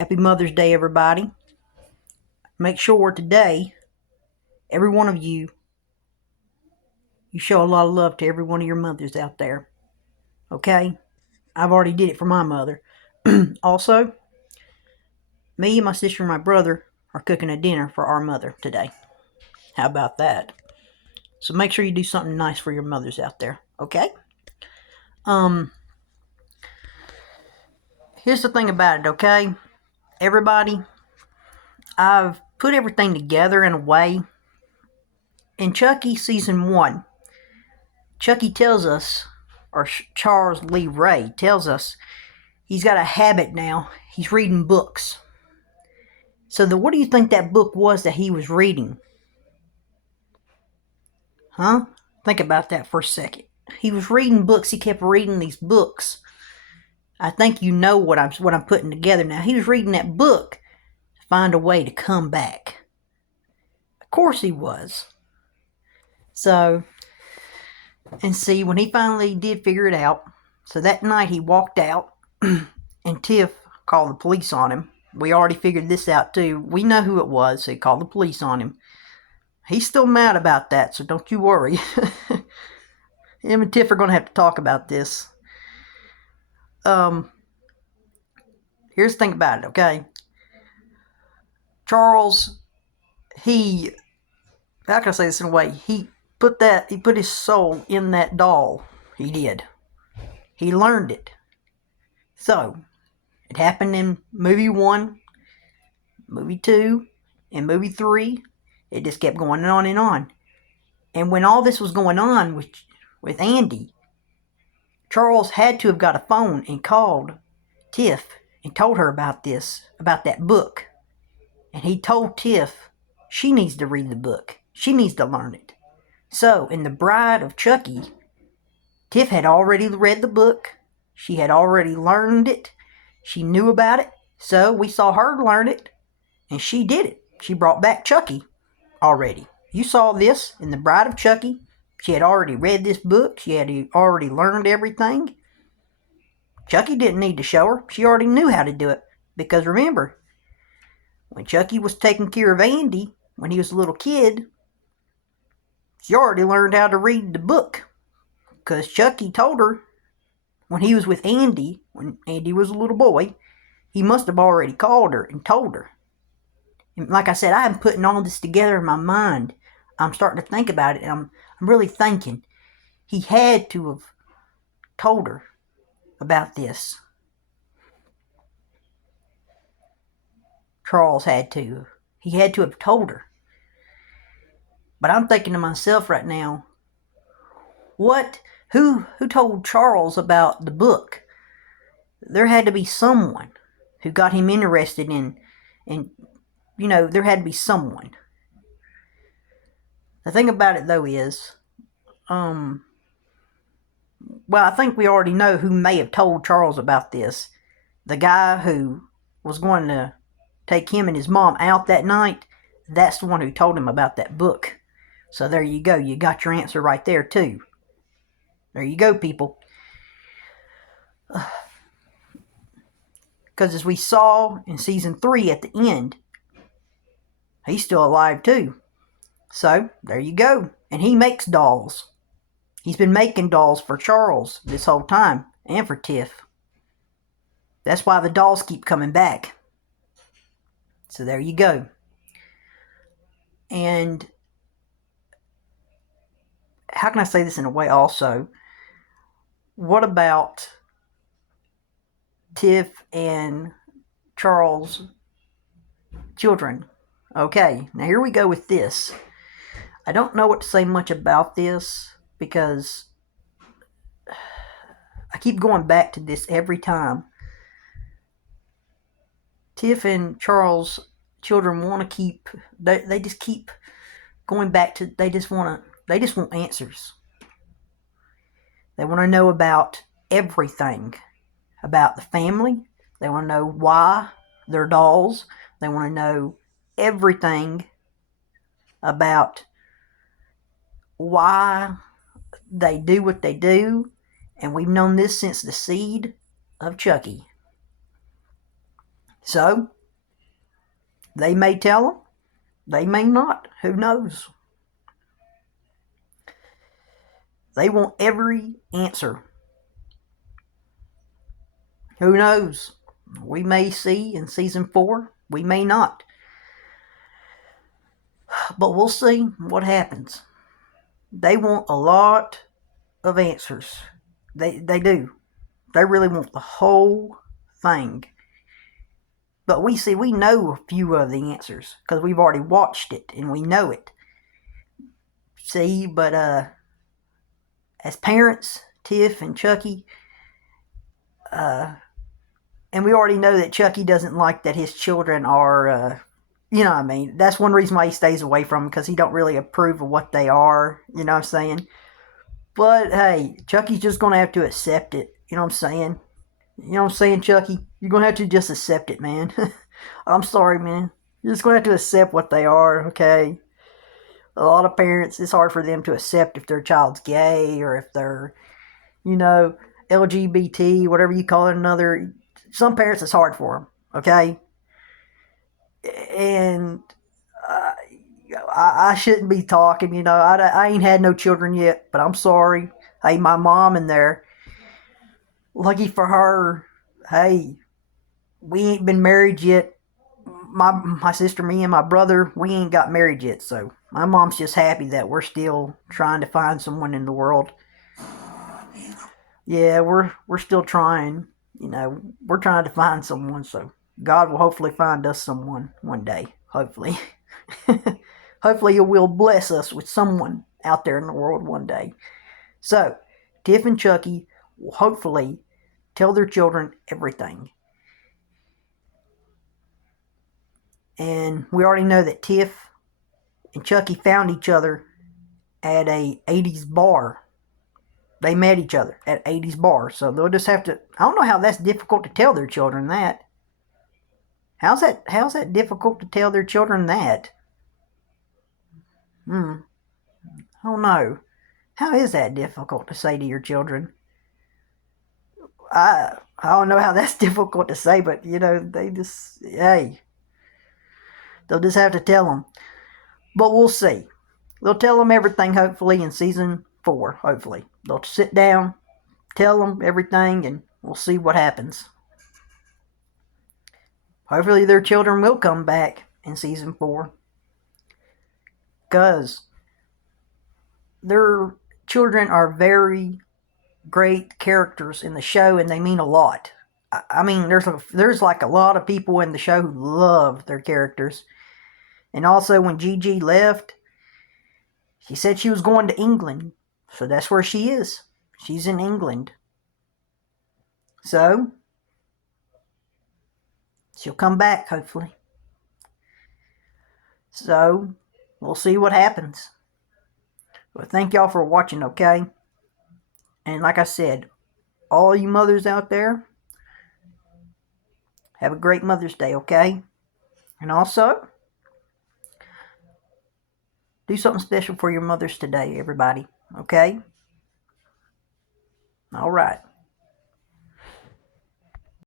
Happy Mother's Day, everybody. Make sure today, every one of you show a lot of love to every one of your mothers out there. Okay? I've already did it for my mother. Also, me, my sister, and my brother are cooking a dinner for our mother today. How about that? So make sure you do something nice for your mothers out there. Okay? Um, Here's the thing about it, okay? Everybody, I've put everything together in a way. In Chucky season 1, Chucky tells us, or Charles Lee Ray tells us, he's got a habit now. He's reading books. So what do you think that book was that he was reading? Huh? Think about that for a second. He was reading books. He kept reading these books. I think you know what I'm putting together now. He was reading that book to find a way to come back. Of course he was. So, and see, when he finally did figure it out, so that night he walked out and Tiff called the police on him. We already figured this out too. We know who it was, so he called the police on him. He's still mad about that, so don't you worry. Him and Tiff are going to have to talk about this. Here's the thing about it, okay? Charles, how can I say this in a way? He put his soul in that doll. He did. He learned it. So, it happened in movie 1, movie 2, and movie 3. It just kept going on and on. And when all this was going on with Andy, Charles had to have got a phone and called Tiff and told her about that book. And he told Tiff she needs to read the book. She needs to learn it. So, in The Bride of Chucky, Tiff had already read the book. She had already learned it. She knew about it. So, we saw her learn it. And she did it. She brought back Chucky already. You saw this in The Bride of Chucky. She had already read this book. She had already learned everything. Chucky didn't need to show her. She already knew how to do it. Because remember, when Chucky was taking care of Andy, when he was a little kid, she already learned how to read the book. Because Chucky told her when he was with Andy, when Andy was a little boy, he must have already called her and told her. And like I said, I'm putting all this together in my mind. I'm starting to think about it, and I'm really thinking he had to have told her about this. Charles had to. He had to have told her. But I'm thinking to myself right now, who told Charles about the book? There had to be someone who got him interested in, there had to be someone. The thing about it though is, I think we already know who may have told Charles about this. The guy who was going to take him and his mom out that night, that's the one who told him about that book. So there you go. You got your answer right there too. There you go, people. Because as we saw in season 3 at the end, he's still alive too. So there you go. And he makes dolls. He's been making dolls for Charles this whole time, and for Tiff. That's why the dolls keep coming back. So there you go. And how can I say this in a way also? What about Tiff and Charles' children? Okay, now here we go with this. I don't know what to say much about this because I keep going back to this every time. Tiff and Charles' children want to keep, they just keep going back to, they just want answers. They want to know about everything, about the family. They want to know why they're dolls. They want to know everything about why they do what they do. And we've known this since the seed of Chucky. So, they may tell them, they may not. Who knows? They want every answer. Who knows? We may see in season 4, we may not. But we'll see what happens. They want a lot of answers. They do. They really want the whole thing. But we know a few of the answers because we've already watched it and we know it. See, but as parents, Tiff and Chucky, and we already know that Chucky doesn't like that his children are, you know what I mean? That's one reason why he stays away from them, because he don't really approve of what they are, you know what I'm saying? But hey, Chucky's just going to have to accept it, you know what I'm saying? You know what I'm saying, Chucky? You're going to have to just accept it, man. I'm sorry, man. You're just going to have to accept what they are, okay? A lot of parents, it's hard for them to accept if their child's gay or if they're, you know, LGBT, whatever you call it, another. Some parents, it's hard for them, okay? And I shouldn't be talking, you know. I ain't had no children yet, but I'm sorry. Hey, my mom in there, lucky for her, hey, we ain't been married yet. My sister, me, and my brother, we ain't got married yet, so my mom's just happy that we're still trying to find someone in the world. Yeah, we're still trying. You know, we're trying to find someone, so God will hopefully find us someone one day. Hopefully. Hopefully He will bless us with someone out there in the world one day. So, Tiff and Chucky will hopefully tell their children everything. And we already know that Tiff and Chucky found each other at a 80s bar. They met each other at 80s bar. So they'll just have to, I don't know how that's difficult to tell their children that. How's that difficult to tell their children that? I don't know. How is that difficult to say to your children? I don't know how that's difficult to say, but you know, they just, hey, they'll just have to tell them. But we'll see. They'll tell them everything, hopefully, in season 4, hopefully. They'll sit down, tell them everything, and we'll see what happens. Hopefully their children will come back in season 4. Because their children are very great characters in the show, and they mean a lot. I mean, there's like a lot of people in the show who love their characters. And also, when Gigi left, she said she was going to England. So that's where she is. She's in England. So, she'll come back, hopefully. So, we'll see what happens. But thank y'all for watching, okay? And like I said, all you mothers out there, have a great Mother's Day, okay? And also, do something special for your mothers today, everybody. Okay? All right.